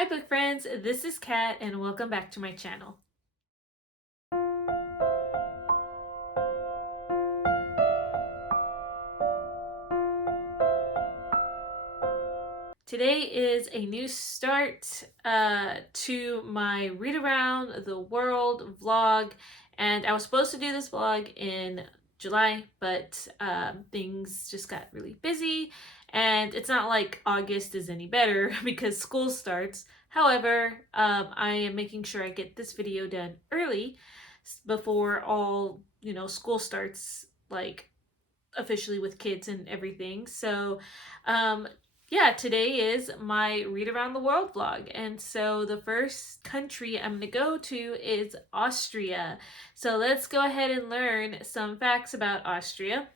Hi book friends, this is Kat and welcome back to my channel. Today is a new start to my read around the world vlog, and I was supposed to do this vlog in July, but things just got really busy, and it's not like August is any better because school starts. However, I am making sure I get this video done early before all, school starts, like officially with kids and everything. So, yeah, today is my Read Around the World vlog. And so the first country I'm going to go to is Austria. So let's go ahead and learn some facts about Austria.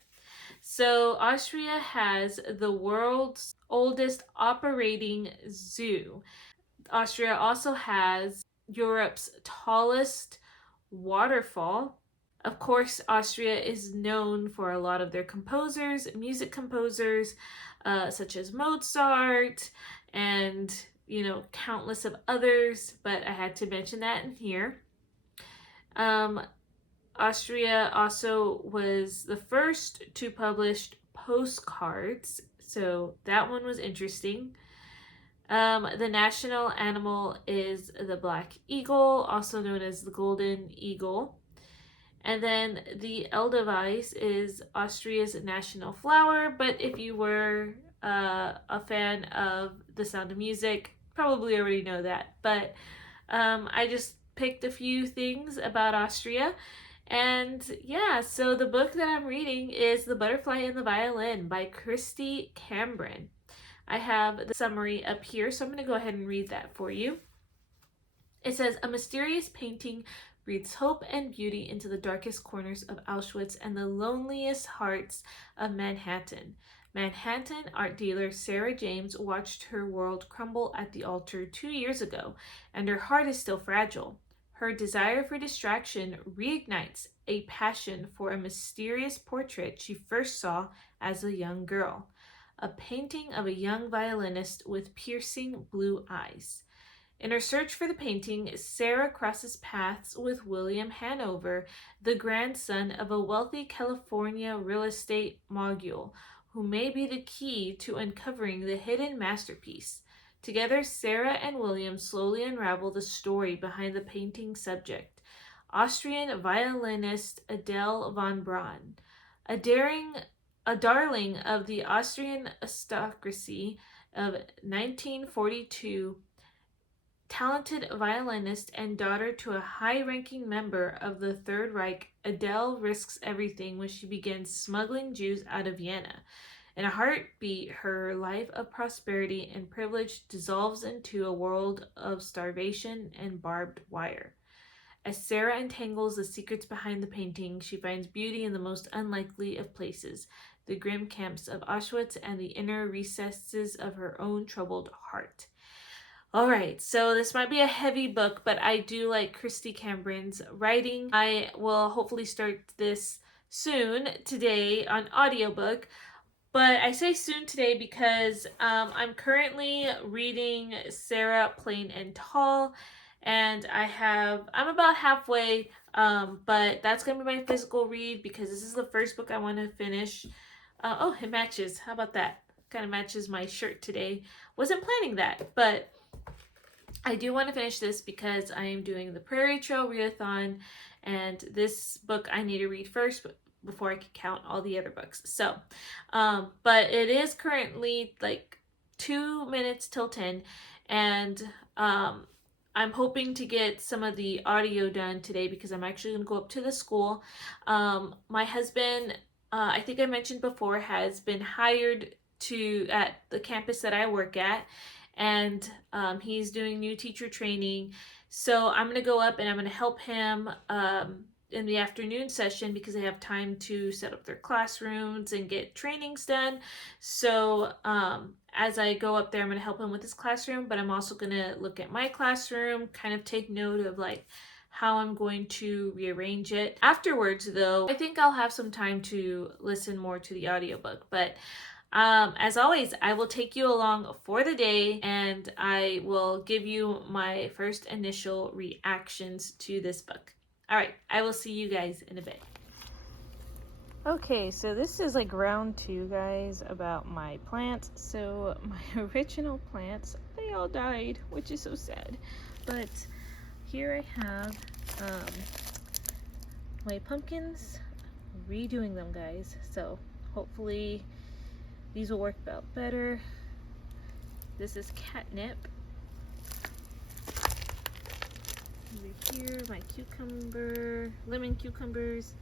So Austria has the world's oldest operating zoo. Austria also has Europe's tallest waterfall. Of course, Austria is known for a lot of their composers, music composers, such as Mozart and, countless of others, but I had to mention that in here. Austria also was the first to publish postcards, so that one was interesting. The national animal is the black eagle, also known as the golden eagle. And then the Edelweiss is Austria's national flower, but if you were a fan of The Sound of Music, probably already know that. But I just picked a few things about Austria. And yeah, so the book that I'm reading is The Butterfly and the Violin by Christy Cambrin. I have the summary up here, so I'm going to go ahead and read that for you. It says, a mysterious painting breathes hope and beauty into the darkest corners of Auschwitz and the loneliest hearts of Manhattan. Manhattan art dealer Sarah James watched her world crumble at the altar 2 years ago, and her heart is still fragile. Her desire for distraction reignites a passion for a mysterious portrait she first saw as a young girl, a painting of a young violinist with piercing blue eyes. In her search for the painting, Sarah crosses paths with William Hanover, the grandson of a wealthy California real estate mogul, who may be the key to uncovering the hidden masterpiece. Together, Sarah and William slowly unravel the story behind the painting's subject, Austrian violinist Adele von Braun. A darling of the Austrian aristocracy of 1942, talented violinist and daughter to a high-ranking member of the Third Reich, Adele risks everything when she begins smuggling Jews out of Vienna. In a heartbeat, her life of prosperity and privilege dissolves into a world of starvation and barbed wire. As Sarah untangles the secrets behind the painting, she finds beauty in the most unlikely of places, the grim camps of Auschwitz and the inner recesses of her own troubled heart. All right, so this might be a heavy book, but I do like Christy Cambrin's writing. I will hopefully start this soon today on audiobook, but I say soon today because I'm currently reading Sarah Plain and Tall, and I'm about halfway, but that's going to be my physical read because this is the first book I want to finish. Oh, it matches. How about that? Kind of matches my shirt today. Wasn't planning that, but I do want to finish this because I am doing the Prairie Trail Readathon, and this book I need to read first before I can count all the other books. So, but it is currently like 2 minutes till 10, and I'm hoping to get some of the audio done today because I'm actually going to go up to the school. My husband, I think I mentioned before, has been hired at the campus that I work at, and he's doing new teacher training. So I'm going to go up and I'm going to help him in the afternoon session because they have time to set up their classrooms and get trainings done. So as I go up there, I'm going to help him with his classroom, but I'm also going to look at my classroom, kind of take note of like how I'm going to rearrange it. Afterwards, though, I think I'll have some time to listen more to the audiobook, but As always, I will take you along for the day and I will give you my first initial reactions to this book. All right, I will see you guys in a bit. Okay, so this is like round 2, guys, about my plants. So my original plants, they all died, which is so sad. But here I have my pumpkins, redoing them, guys. So hopefully these will work out better. This is catnip. Over here, my lemon cucumbers.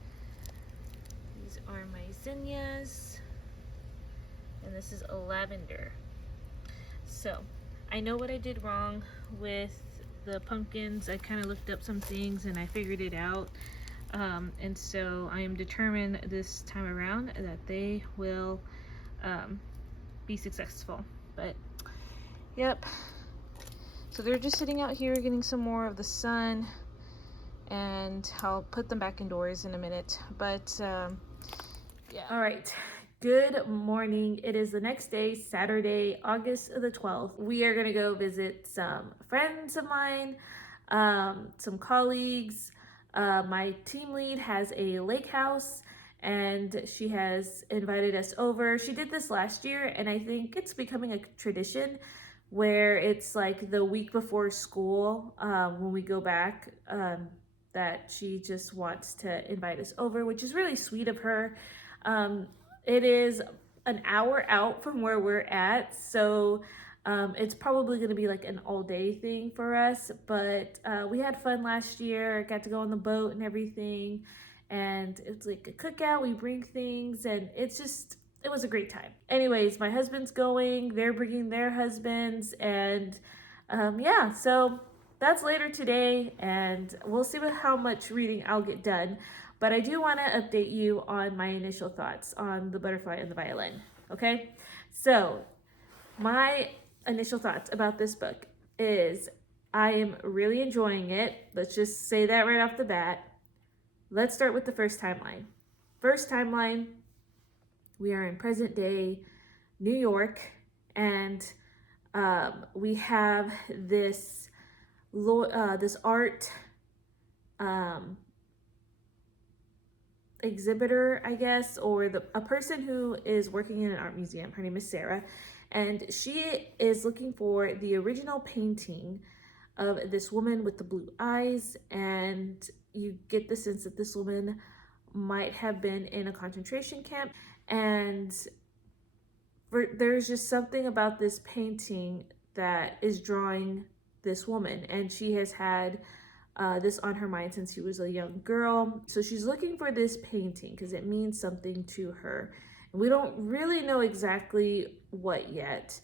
These are my zinnias. And this is a lavender. So, I know what I did wrong with the pumpkins. I kind of looked up some things and I figured it out. And so I am determined this time around that they will be successful. But, yep. So they're just sitting out here getting some more of the sun. And I'll put them back indoors in a minute. But, yeah. All right. Good morning. It is the next day, Saturday, August the 12th. We are going to go visit some friends of mine, some colleagues. My team lead has a lake house and she has invited us over. She did this last year and I think it's becoming a tradition where it's like the week before school when we go back that she just wants to invite us over, which is really sweet of her. It is an hour out from where we're at, so it's probably going to be like an all-day thing for us, but we had fun last year, got to go on the boat and everything, and it's like a cookout, we bring things, and it was a great time. Anyways, my husband's going, they're bringing their husbands, and yeah, so that's later today, and we'll see how much reading I'll get done. But I do want to update you on my initial thoughts on The Butterfly and the Violin, okay? So, my initial thoughts about this book is I am really enjoying it. Let's just say that right off the bat. Let's start with the first timeline. First timeline, we are in present day New York, and we have this art exhibitor, I guess, or a person who is working in an art museum. Her name is Sarah, and she is looking for the original painting of this woman with the blue eyes, and you get the sense that this woman might have been in a concentration camp, and there's just something about this painting that is drawing this woman, and she has had this on her mind since she was a young girl. So she's looking for this painting because it means something to her. And we don't really know exactly what yet,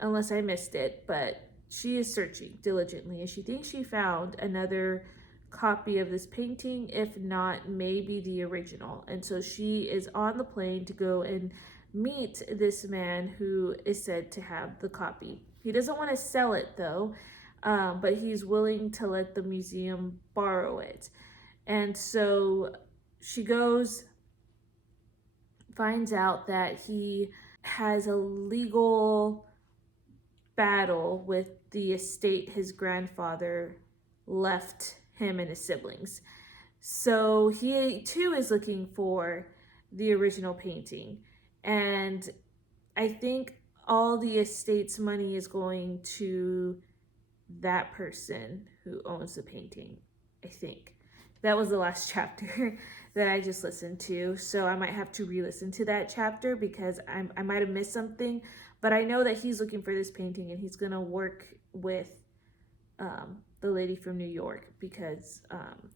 unless I missed it, but she is searching diligently and she thinks she found another copy of this painting, if not maybe the original. And so she is on the plane to go and meet this man who is said to have the copy. He doesn't want to sell it though, but he's willing to let the museum borrow it. And so she goes, finds out that he has a legal battle with the estate his grandfather left him and his siblings. So he too is looking for the original painting. And I think all the estate's money is going to that person who owns the painting, I think. That was the last chapter that I just listened to, so I might have to re-listen to that chapter because I might have missed something, but I know that he's looking for this painting and he's gonna work with the lady from New York because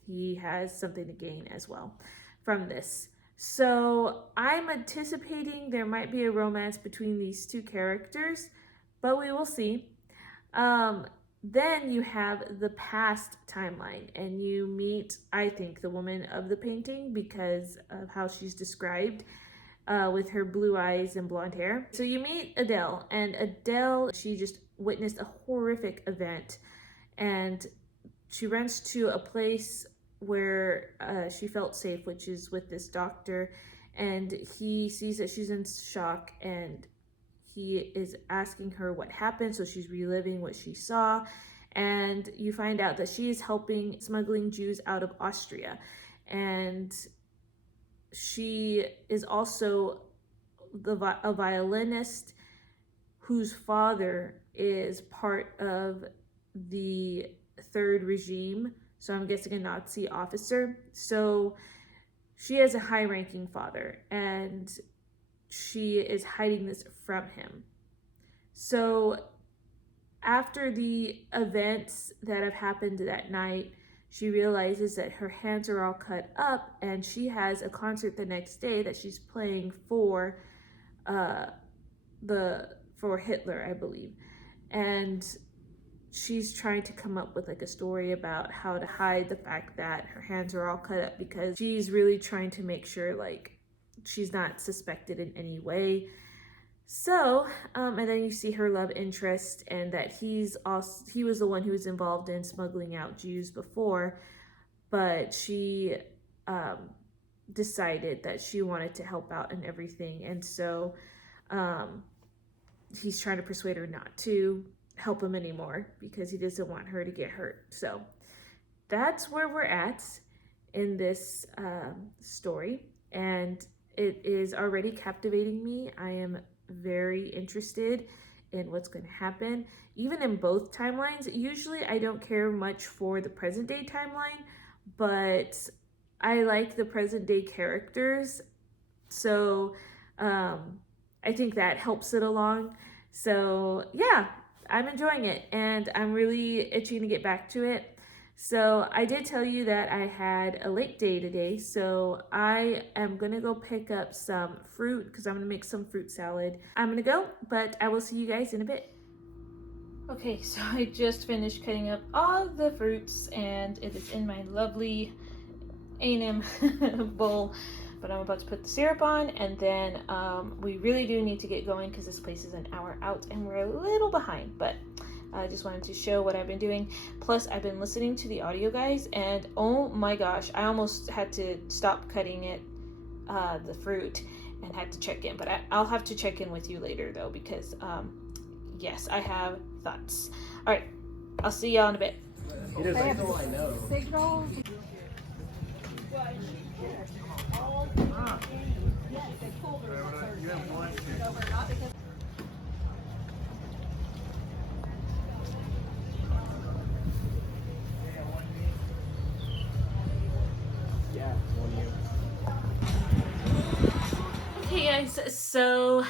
he has something to gain as well from this. So I'm anticipating there might be a romance between these two characters, but we will see. Then you have the past timeline and you meet, I think, the woman of the painting because of how she's described with her blue eyes and blonde hair. So you meet Adele, and Adele, she just witnessed a horrific event and she runs to a place where she felt safe, which is with this doctor, and he sees that she's in shock, and he is asking her what happened. So she's reliving what she saw, and you find out that she is helping smuggling Jews out of Austria, and she is also a violinist whose father is part of the third regime, so I'm guessing a Nazi officer. So she has a high-ranking father, and she is hiding this from him. So after the events that have happened that night, she realizes that her hands are all cut up, and she has a concert the next day that she's playing for for Hitler, I believe. And she's trying to come up with like a story about how to hide the fact that her hands are all cut up, because she's really trying to make sure like she's not suspected in any way. So, and then you see her love interest, and that he was the one who was involved in smuggling out Jews before, but she decided that she wanted to help out and everything, and so he's trying to persuade her not to help him anymore because he doesn't want her to get hurt. So that's where we're at in this story, and it is already captivating me. I am very interested in what's going to happen, even in both timelines. Usually I don't care much for the present day timeline, but I like the present day characters, so I think that helps it along. So yeah, I'm enjoying it, and I'm really itching to get back to it. So I did tell you that I had a late day today, so I am gonna go pick up some fruit because I'm gonna make some fruit salad. I'm gonna go, but I will see you guys in a bit. Okay, so I just finished cutting up all the fruits, and it is in my lovely A&M bowl, but I'm about to put the syrup on, and then we really do need to get going because this place is an hour out and we're a little behind, but I just wanted to show what I've been doing. Plus, I've been listening to the audio, guys, and oh my gosh, I almost had to stop cutting it, the fruit, and had to check in. But I'll have to check in with you later, though, because, yes, I have thoughts. All right, I'll see y'all in a bit. I know. Signal. Okay guys, so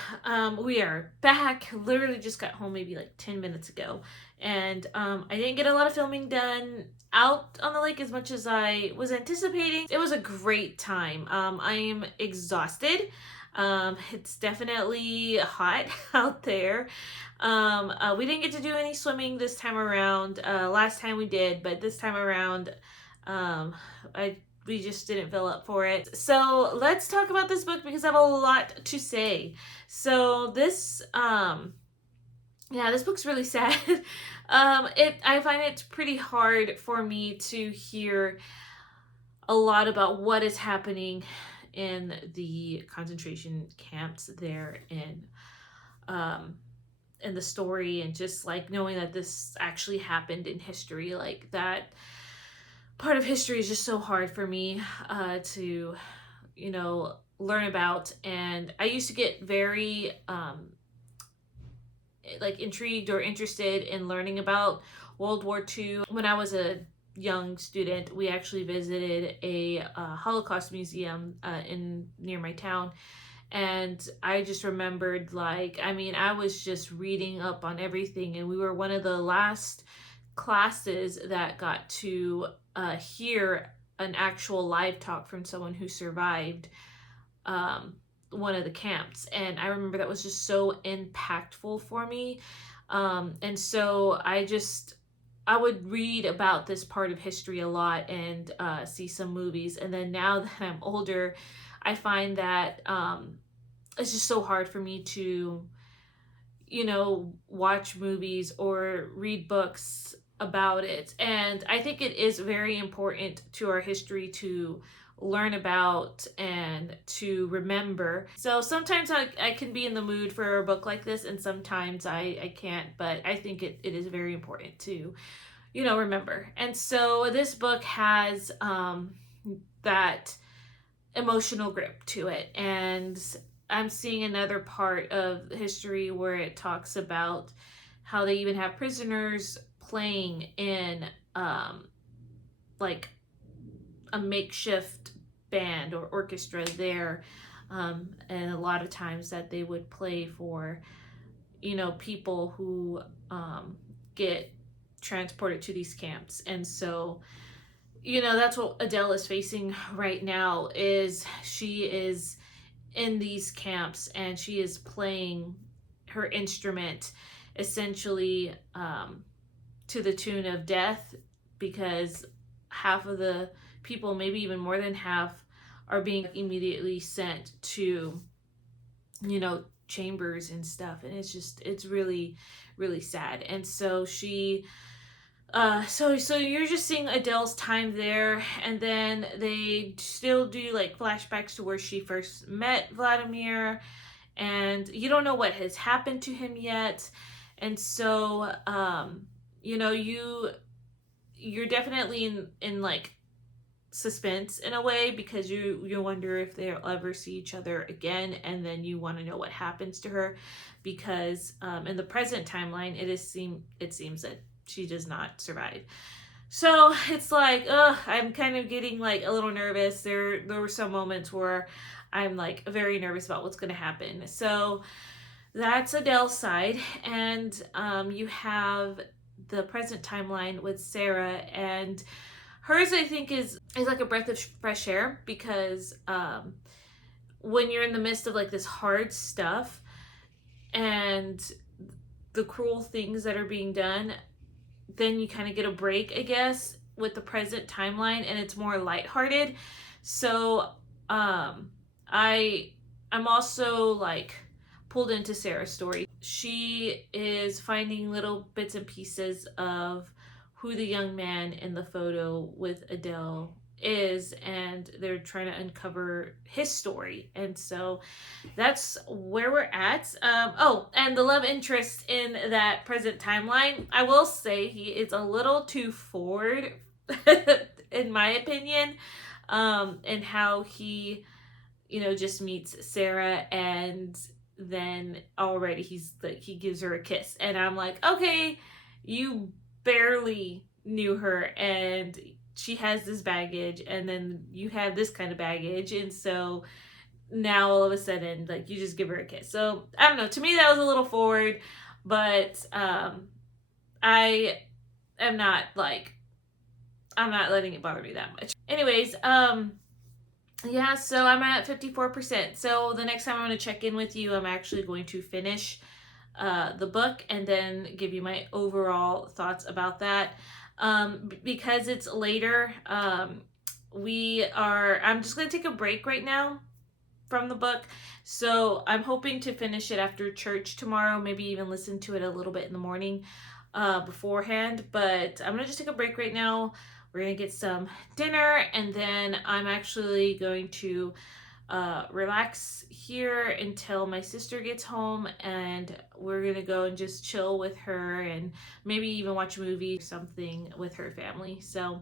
we are back. Literally just got home maybe like 10 minutes ago, and I didn't get a lot of filming done out on the lake as much as I was anticipating. It was a great time. I am exhausted. It's definitely hot out there. We didn't get to do any swimming this time around. Last time we did, but this time around we just didn't fill up for it. So let's talk about this book because I have a lot to say. So this this book's really sad. I find it pretty hard for me to hear a lot about what is happening in the concentration camps there in the story, and just like knowing that this actually happened in history, like that part of history is just so hard for me to learn about. And I used to get very like intrigued or interested in learning about World War II. When I was a young student, we actually visited a Holocaust museum near my town, and I just remembered, like, I mean, I was just reading up on everything, and we were one of the last classes that got to hear an actual live talk from someone who survived one of the camps. And I remember that was just so impactful for me. And so I would read about this part of history a lot and see some movies. And then now that I'm older, I find that it's just so hard for me to, watch movies or read books about it. And I think it is very important to our history to learn about and to remember. So sometimes I can be in the mood for a book like this, and sometimes I can't, but I think it is very important to, remember. And so this book has that emotional grip to it. And I'm seeing another part of history where it talks about how they even have prisoners playing in like a makeshift band or orchestra there, and a lot of times that they would play for people who get transported to these camps. And so that's what Adele is facing right now. Is she is in these camps and she is playing her instrument essentially to the tune of death, because half of the people, maybe even more than half, are being immediately sent to chambers and stuff. And it's really, really sad. And so she so you're just seeing Adele's time there, and then they still do like flashbacks to where she first met Vladimir, and you don't know what has happened to him yet. And so you're definitely in like suspense in a way, because you wonder if they'll ever see each other again, and then you want to know what happens to her, because in the present timeline it seems that she does not survive. So it's like, I'm kind of getting like a little nervous. There were some moments where I'm like very nervous about what's going to happen. So that's Adele's side. And you have the present timeline with Sarah, and hers I think is like a breath of fresh air, because when you're in the midst of like this hard stuff and the cruel things that are being done, then you kind of get a break, I guess, with the present timeline, and it's more lighthearted. So I'm also like pulled into Sarah's story. She is finding little bits and pieces of who the young man in the photo with Adele is, and they're trying to uncover his story. And so that's where we're at. And the love interest in that present timeline, I will say he is a little too forward in my opinion, and how he just meets Sarah, and then already he's like, he gives her a kiss, and I'm like, okay, you barely knew her and she has this baggage, and then you have this kind of baggage, and so now all of a sudden like you just give her a kiss. So I don't know, to me that was a little forward, but I am not like, I'm not letting it bother me that much. Anyways, yeah, so I'm at 54%. So the next time I'm going to check in with you, I'm actually going to finish the book and then give you my overall thoughts about that. Because it's later, I'm just going to take a break right now from the book. So I'm hoping to finish it after church tomorrow, maybe even listen to it a little bit in the morning beforehand. But I'm going to just take a break right now. We're going to get some dinner, and then I'm actually going to relax here until my sister gets home, and we're going to go and just chill with her and maybe even watch a movie or something with her family. So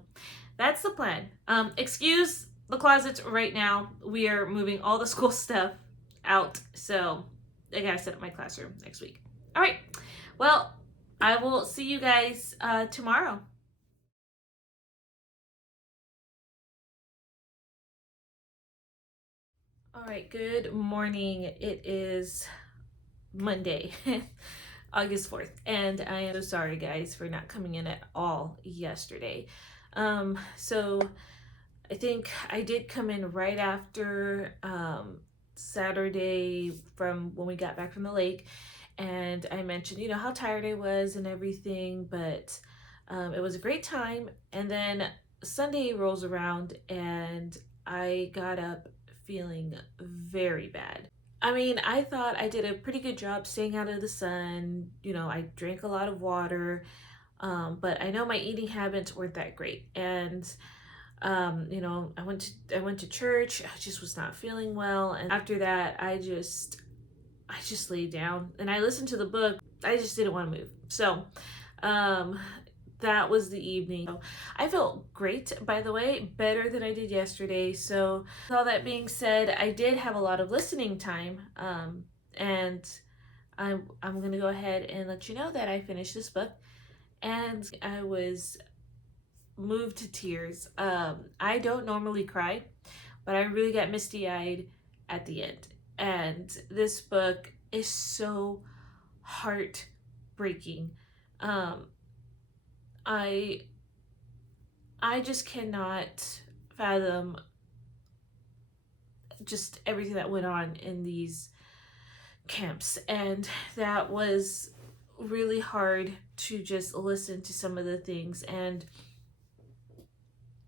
that's the plan. Excuse the closets right now. We are moving all the school stuff out, so I got to set up my classroom next week. All right. Well, I will see you guys tomorrow. All right, good morning. It is Monday, August 4th, and I am so sorry, guys, for not coming in at all yesterday. So I think I did come in right after Saturday from when we got back from the lake, and I mentioned, how tired I was and everything, but it was a great time. And then Sunday rolls around, and I got up feeling very bad. I mean, I thought I did a pretty good job staying out of the sun. I drank a lot of water, but I know my eating habits weren't that great. And I went to church. I just was not feeling well, and after that, I just laid down and I listened to the book. I just didn't want to move. So, um, that was the evening. I felt great, by the way, better than I did yesterday. So, with all that being said, I did have a lot of listening time, and I'm gonna go ahead and let you know that I finished this book, and I was moved to tears. I don't normally cry, but I really got misty eyed at the end. And this book is so heartbreaking. Um, I I just cannot fathom just everything that went on in these camps, and that was really hard to just listen to some of the things. And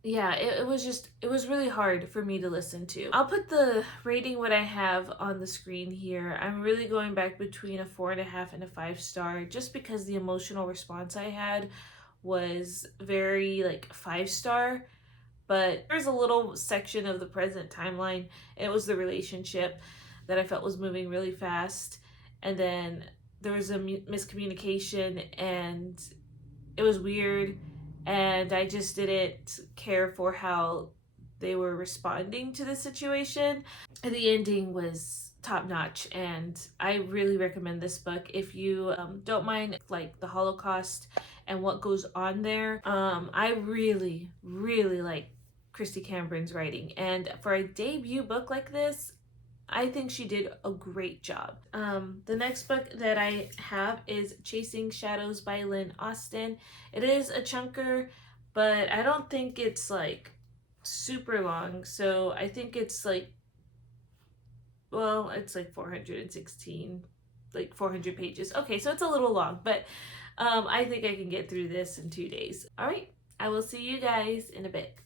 yeah, it was really hard for me to listen to. I'll put the rating what I have on the screen here. I'm really going back between a 4.5 and a 5 star, just because the emotional response I had was very like 5 star. But there's a little section of the present timeline, and it was the relationship that I felt was moving really fast, and then there was a miscommunication, and it was weird, and I just didn't care for how they were responding to the situation. And the ending was top notch, and I really recommend this book if you don't mind like the Holocaust and what goes on there. I really, really like Christy Cameron's writing, and for a debut book like this, I think she did a great job. The next book that I have is Chasing Shadows by Lynn Austen. It is a chunker, but I don't think it's like super long. So I think it's like, well, it's like 416, like 400 pages. Okay, so it's a little long, but I think I can get through this in 2 days. All right, I will see you guys in a bit.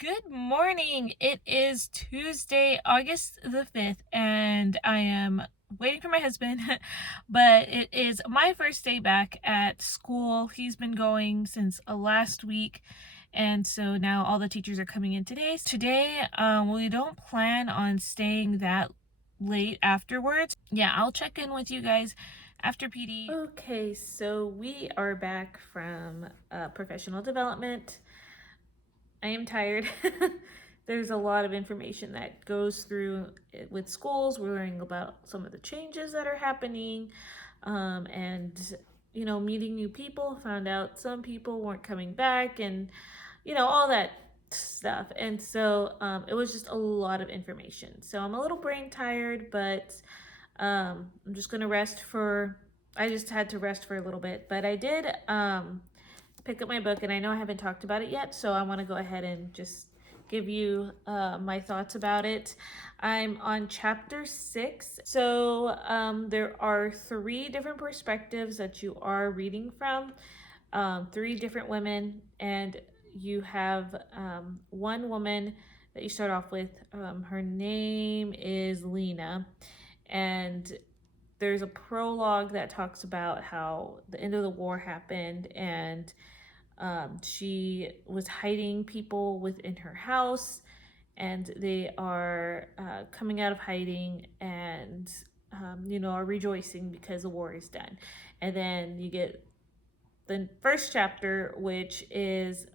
Good morning. It is Tuesday, August the 5th, and I am waiting for my husband, but it is my first day back at school. He's been going since last week, and so now all the teachers are coming in today. Today, we don't plan on staying that late afterwards. Yeah, I'll check in with you guys after PD. Okay, so we are back from professional development. I am tired. There's a lot of information that goes through with schools. We're learning about some of the changes that are happening, and meeting new people. Found out some people weren't coming back, and all that stuff. And so it was just a lot of information. So I'm a little brain tired, but I'm just gonna rest for. I just had to rest for a little bit, but I did pick up my book, and I know I haven't talked about it yet, so I want to go ahead and just give you my thoughts about it. I'm on chapter 6. So there are 3 different perspectives that you are reading from, 3 different women, and you have one woman that you start off with. Her name is Lena, and there's a prologue that talks about how the end of the war happened, and she was hiding people within her house, and they are coming out of hiding, and are rejoicing because the war is done. And then you get the first chapter, which is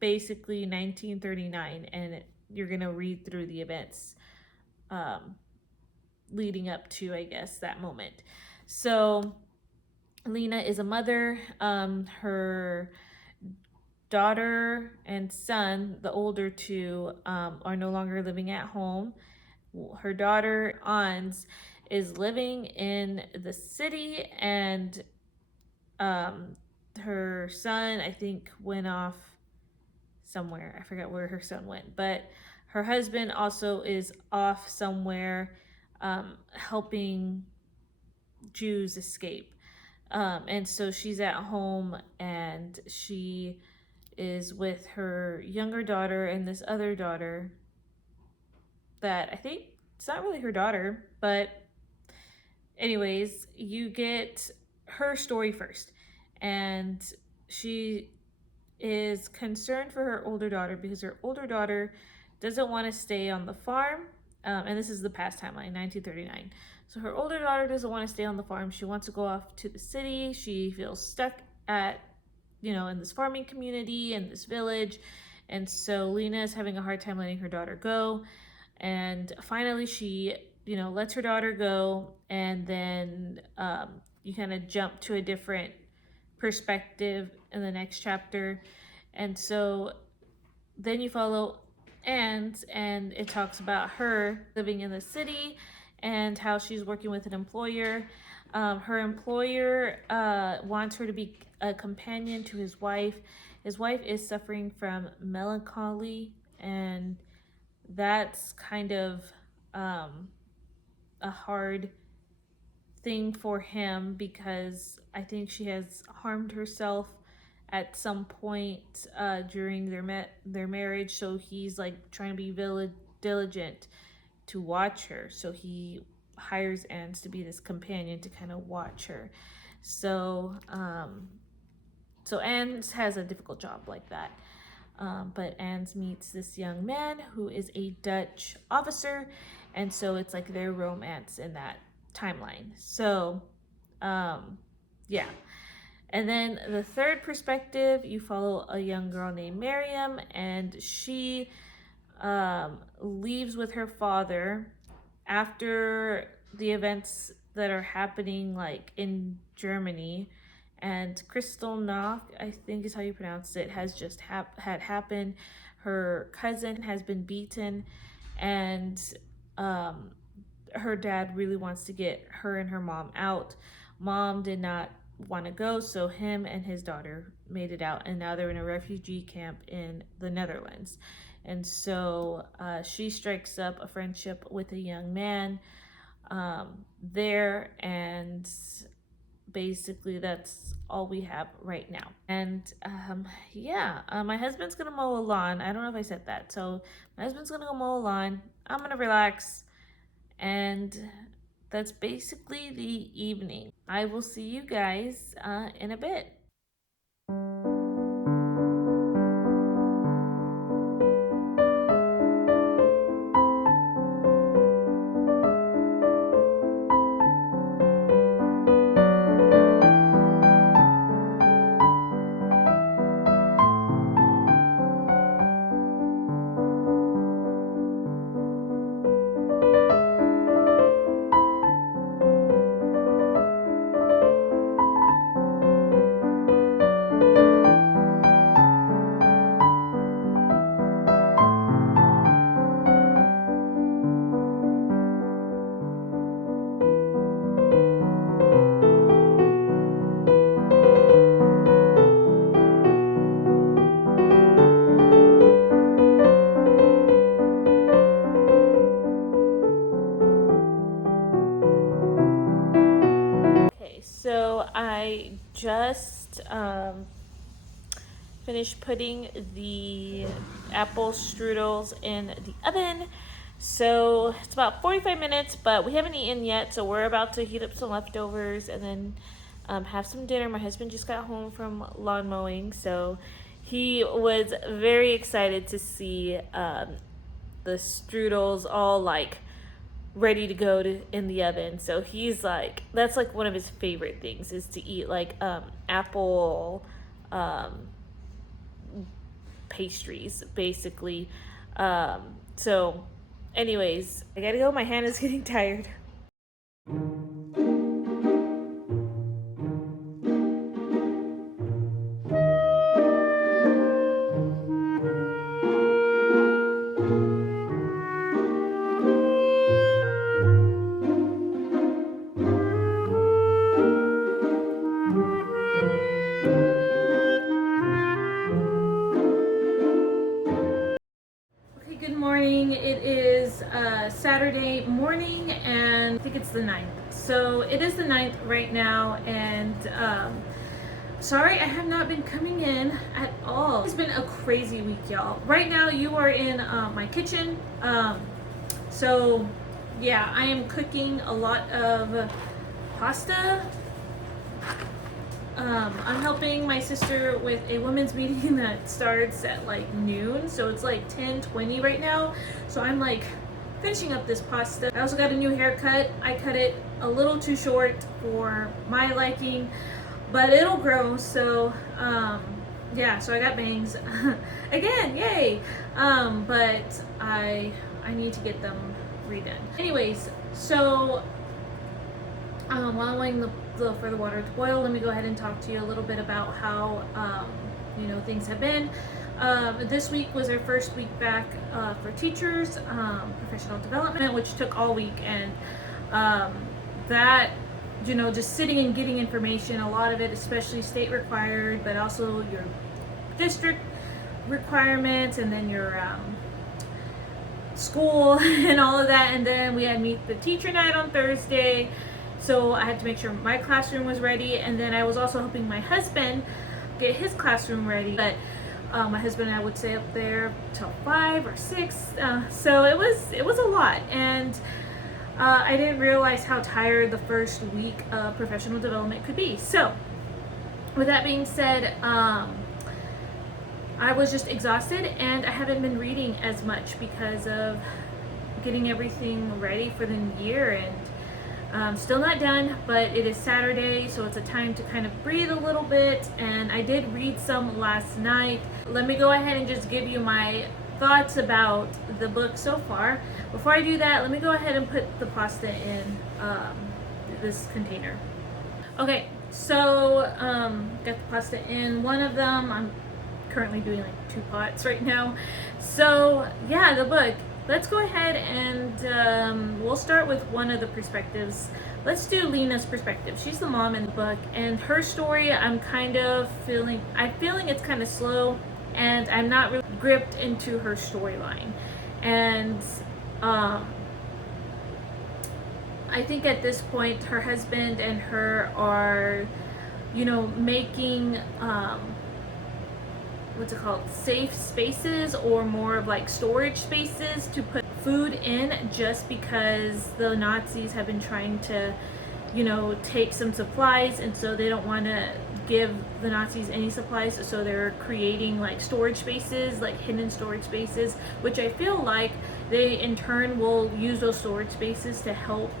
basically 1939, and you're gonna read through the events leading up to, I guess, that moment. So Lena is a mother. Her daughter and son, the older 2, are no longer living at home. Her daughter, Ans, is living in the city, and her son, I think, went off somewhere. I forgot where her son went, but her husband also is off somewhere helping Jews escape. And so she's at home, and she is with her younger daughter and this other daughter that I think it's not really her daughter, but anyways, you get her story first. And she is concerned for her older daughter because her older daughter doesn't want to stay on the farm. And this is the past timeline, 1939. So her older daughter doesn't want to stay on the farm. She wants to go off to the city. She feels stuck at, in this farming community, in this village. And so Lena is having a hard time letting her daughter go. And finally she, lets her daughter go. And then you kind of jump to a different perspective in the next chapter. And so then you follow Anne's, and it talks about her living in the city and how she's working with an employer. Her employer wants her to be a companion to his wife. His wife is suffering from melancholy, and that's kind of a hard thing for him because I think she has harmed herself at some point during their marriage. So he's like trying to be diligent to watch her. So he hires Anne's to be this companion to kind of watch her. So Anne's has a difficult job like that. But Anne's meets this young man who is a Dutch officer, and so it's like their romance in that timeline. So yeah. And then the third perspective, you follow a young girl named Miriam, and she leaves with her father after the events that are happening like in Germany. And Kristallnacht, I think is how you pronounce it, has just had happened. Her cousin has been beaten, and her dad really wants to get her and her mom out. Mom did not want to go, so him and his daughter made it out, and now they're in a refugee camp in the Netherlands. And so she strikes up a friendship with a young man there, and basically that's all we have right now. And my husband's gonna mow a lawn. I don't know if I said that. So my husband's gonna go mow a lawn. I'm gonna relax, and that's basically the evening. I will see you guys in a bit. So I just finished putting the apple strudels in the oven. So it's about 45 minutes, but we haven't eaten yet. So we're about to heat up some leftovers and then have some dinner. My husband just got home from lawn mowing, so he was very excited to see the strudels all like ready to go in the oven. So he's like, that's like one of his favorite things is to eat like apple pastries basically. So anyways, I gotta go. My hand is getting tired. It is Saturday morning, and I think it's the 9th. So it is the 9th right now, and sorry I have not been coming in at all. It's been a crazy week, y'all. Right now you are in my kitchen. So yeah, I am cooking a lot of pasta. I'm helping my sister with a women's meeting that starts at like noon, so it's like 10:20 right now. So I'm like finishing up this pasta. I also got a new haircut. I cut it a little too short for my liking, but it'll grow. So yeah, so I got bangs again, yay. But I need to get them redone. Anyways, so while I'm waiting for the water to boil, let me go ahead and talk to you a little bit about how things have been. This week was our first week back for teachers, professional development, which took all week, and that just sitting and getting information, a lot of it especially state required, but also your district requirements, and then your school and all of that. And then we had meet the teacher night on Thursday, so I had to make sure my classroom was ready, and then I was also helping my husband get his classroom ready. But my husband and I would stay up there till 5 or 6, so it was a lot, and I didn't realize how tired the first week of professional development could be. So with that being said, I was just exhausted, and I haven't been reading as much because of getting everything ready for the new year, and still not done, but it is Saturday, so it's a time to kind of breathe a little bit, and I did read some last night. Let me go ahead and just give you my thoughts about the book so far. Before I do that, let me go ahead and put the pasta in this container. Okay, so got the pasta in one of them. I'm currently doing like 2 pots right now. So yeah, the book. Let's go ahead and we'll start with one of the perspectives. Let's do Lena's perspective. She's the mom in the book, and her story, I'm feeling it's kind of slow, and I'm not really gripped into her storyline. And I think at this point, her husband and her are, making what's it called, safe spaces, or more of like storage spaces to put food in, just because the Nazis have been trying to take some supplies, and so they don't want to give the Nazis any supplies, so they're creating like storage spaces, like hidden storage spaces, which I feel like they in turn will use those storage spaces to help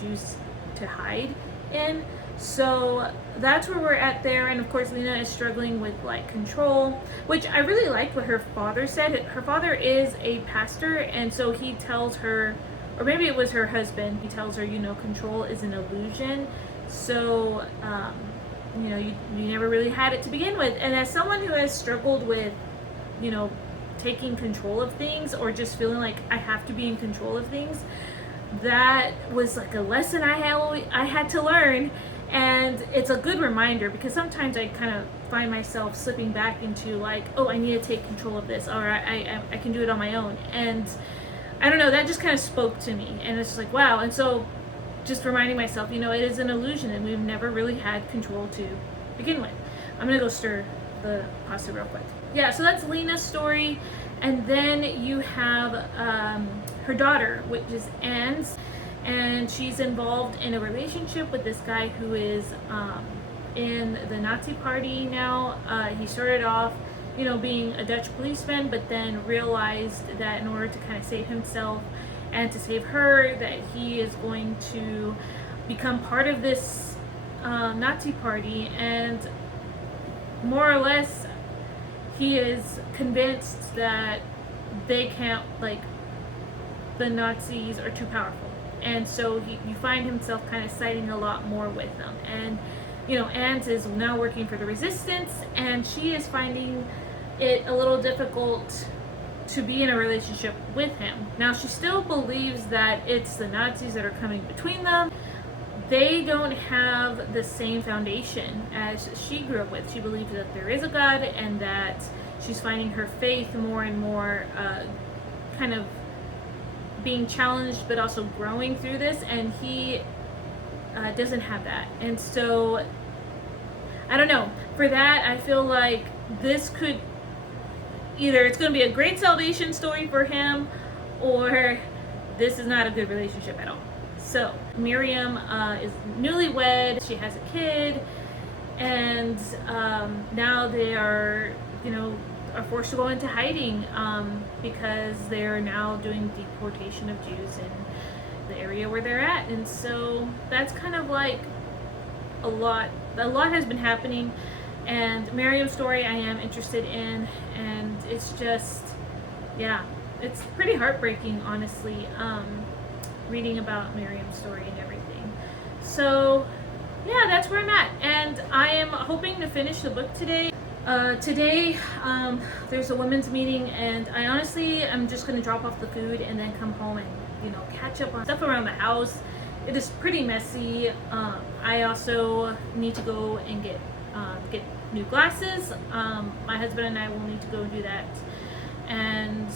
Jews to hide in. So that's where we're at there. And of course, Lena is struggling with like control, which I really liked what her father said. Her father is a pastor, and so he tells her, or maybe it was her husband, he tells her, control is an illusion. So you never really had it to begin with. And as someone who has struggled with taking control of things, or just feeling like I have to be in control of things, that was like a lesson I had to learn. And it's a good reminder, because sometimes I kind of find myself slipping back into like, oh, I need to take control of this, or I can do it on my own. And I don't know, that just kind of spoke to me, and it's just like, wow. And so just reminding myself, it is an illusion, and we've never really had control to begin with. I'm gonna go stir the pasta real quick. Yeah, so that's Lena's story. And then you have her daughter, which is Anne's, and she's involved in a relationship with this guy who is in the Nazi party now. He started off, being a Dutch policeman, but then realized that in order to kind of save himself and to save her, that he is going to become part of this Nazi party, and more or less he is convinced that they can't, like, the Nazis are too powerful. And so you find himself kind of siding a lot more with them. And, Anne is now working for the resistance, and she is finding it a little difficult to be in a relationship with him. Now, she still believes that it's the Nazis that are coming between them. They don't have the same foundation as she grew up with. She believes that there is a God, and that she's finding her faith more and more kind of being challenged, but also growing through this, and he doesn't have that. And so I don't know, for that I feel like this could either, it's going to be a great salvation story for him, or this is not a good relationship at all. So Miriam is newlywed. She has a kid, and now they are, are forced to go into hiding because they're now doing deportation of Jews in the area where they're at. And so that's kind of like a lot has been happening, and Miriam's story I am interested in, and it's just, yeah, it's pretty heartbreaking, honestly, reading about Miriam's story and everything. So yeah, that's where I'm at, and I am hoping to finish the book today. Today there's a women's meeting, and I honestly am just going to drop off the food and then come home and catch up on stuff around the house. It is pretty messy. I also need to go and get new glasses. My husband and I will need to go and do that, and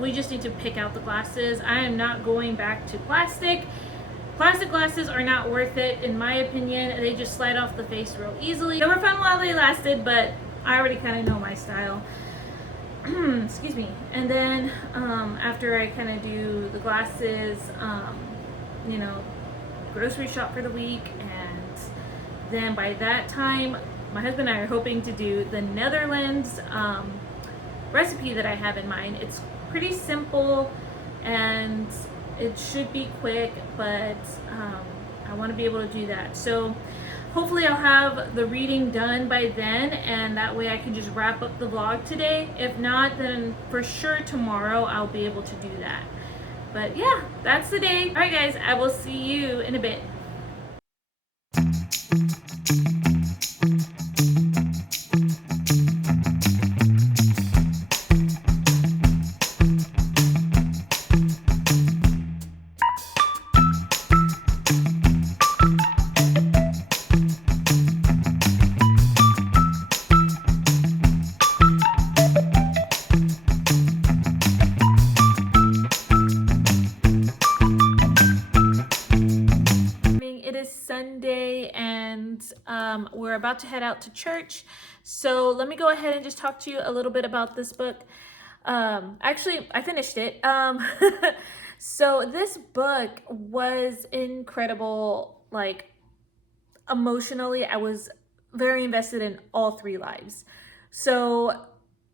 we just need to pick out the glasses. I am not going back to plastic. Plastic glasses are not worth it, in my opinion. They just slide off the face real easily. They were fun while they lasted, but I already kind of know my style. Excuse me. And then after I kind of do the glasses, grocery shop for the week, and then by that time, my husband and I are hoping to do the Netherlands recipe that I have in mind. It's pretty simple and it should be quick, but I want to be able to do that. So hopefully I'll have the reading done by then, and that way I can just wrap up the vlog today. If not, then for sure tomorrow I'll be able to do that. But yeah, that's the day. All right guys, I will see you in a bit. Sunday, and we're about to head out to church. So let me go ahead and just talk to you a little bit about this book. Actually, I finished it. So this book was incredible. Like, emotionally, I was very invested in all three lives. So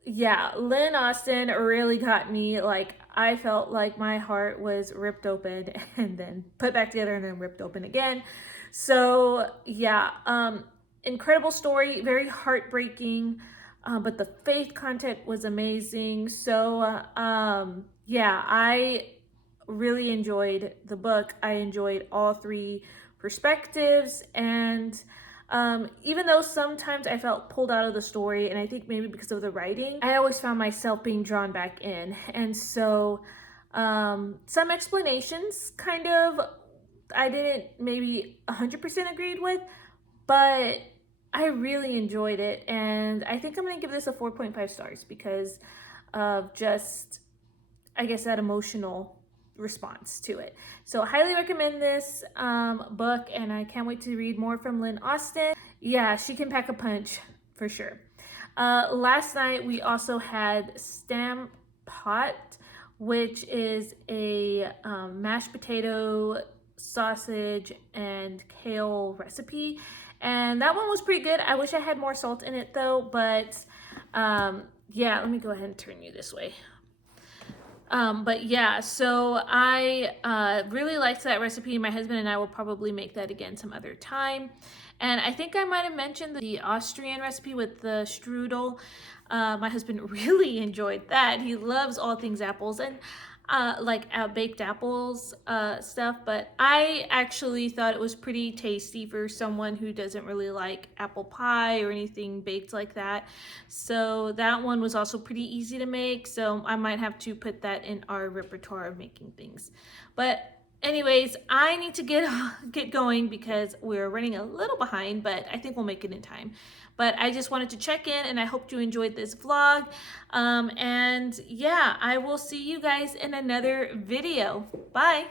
yeah, Lynn Austin really got me. Like, I felt like my heart was ripped open and then put back together and then ripped open again. So yeah, incredible story, very heartbreaking, but the faith content was amazing. So yeah, I really enjoyed the book. I enjoyed all three perspectives, and even though sometimes I felt pulled out of the story, and I think maybe because of the writing, I always found myself being drawn back in. And so some explanations kind of I didn't maybe 100% agreed with, but I really enjoyed it, and I think I'm gonna give this a 4.5 stars because of just, I guess, that emotional response to it. So I highly recommend this book, and I can't wait to read more from Lynn Austin. Yeah, she can pack a punch for sure. Last night we also had Stam Pot, which is a mashed potato, sausage, and kale recipe, and that one was pretty good. I wish I had more salt in it though, but yeah, let me go ahead and turn you this way. But yeah, so I really liked that recipe. My husband and I will probably make that again some other time. And I think I might have mentioned the Austrian recipe with the strudel. My husband really enjoyed that. He loves all things apples, and like baked apples stuff, but I actually thought it was pretty tasty for someone who doesn't really like apple pie or anything baked like that. So that one was also pretty easy to make, so I might have to put that in our repertoire of making things. But anyways, I need to get going because we're running a little behind, but I think we'll make it in time. But I just wanted to check in, and I hope you enjoyed this vlog. And yeah, I will see you guys in another video. Bye.